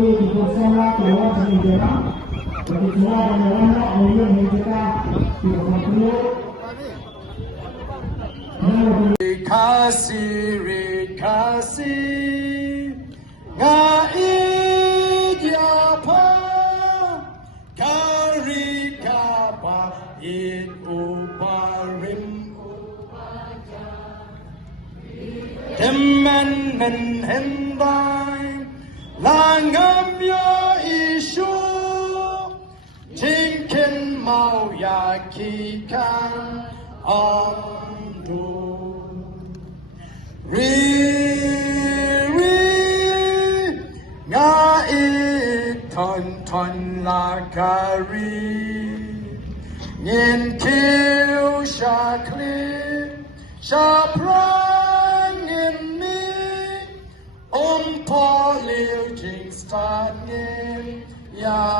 di bersama keluar dari jalan berbicara dengan anak mungkin kita tidak perlu kasih ngai diapa karika pa itu parim teman menhendai langam ya isu jingkin mau yakikan amdu ngai ton lagari nhìn kiêu shakli shapran nhìn mi po liu jing start nhìn ya